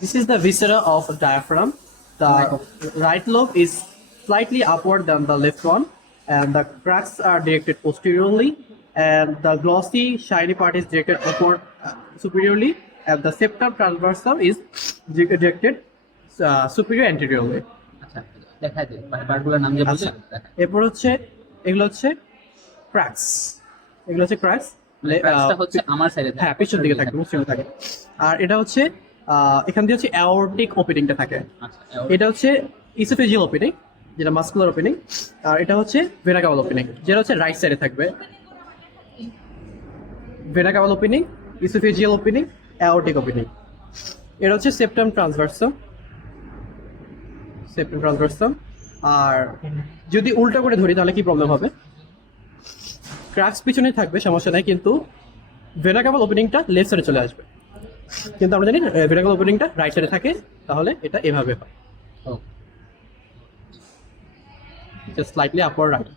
This is the viscera of the diaphragm. The right lobe is slightly upward than the left one, and the cracks are directed posteriorly, and the glossy, shiny part is directed upward superiorly, and the septum transversum is directed superior anteriorly. আচ্ছা, দেখাই দিন মানে পার্টগুলোর নাম যে বলছেন আচ্ছা, দেখাই। এরপর হচ্ছে এগুলো হচ্ছে ক্র্যাক্স। এগুলো হচ্ছে ক্র্যাক্স। মানে ক্র্যাক্সটা হচ্ছে আমার সাইডে হ্যাঁ, পিছন দিকে থাকে, মুসলিমে থাকে। আর এটা হচ্ছে এখান দিয়ে হচ্ছে অ্যাওর্টিক ওপেনিংটা থাকে। আচ্ছা, এটা হচ্ছে ইসোফেজিয়াল ওপেনিং, যেটা মাস্কুলার ওপেনিং। আর এটা হচ্ছে ভেনা কাভাল ওপেনিং, যেটা হচ্ছে রাইট সাইডে থাকবে। Vena cava opening, oesophageal opening, aortic opening. এটা হচ্ছে সেপ্টাম ট্রান্সভার্সাম। সেপ্টাম ট্রান্সভার্সাম। আর যদি উল্টা করে ধরি তাহলে কি প্রবলেম হবে? ক্র্যাক্স পিছনে থাকবে, সমস্যা নাই, কিন্তু ভেনা কাভাল ওপেনিংটা লেফট সাইডে চলে আসবে। কিন্তু আমরা জানি ভেনা কাভাল ওপেনিংটা রাইট সাইডে থাকে, তাহলে এটা এভাবে হয়, ও জাস্ট স্লাইটলি আপওয়ার্ড রাইট।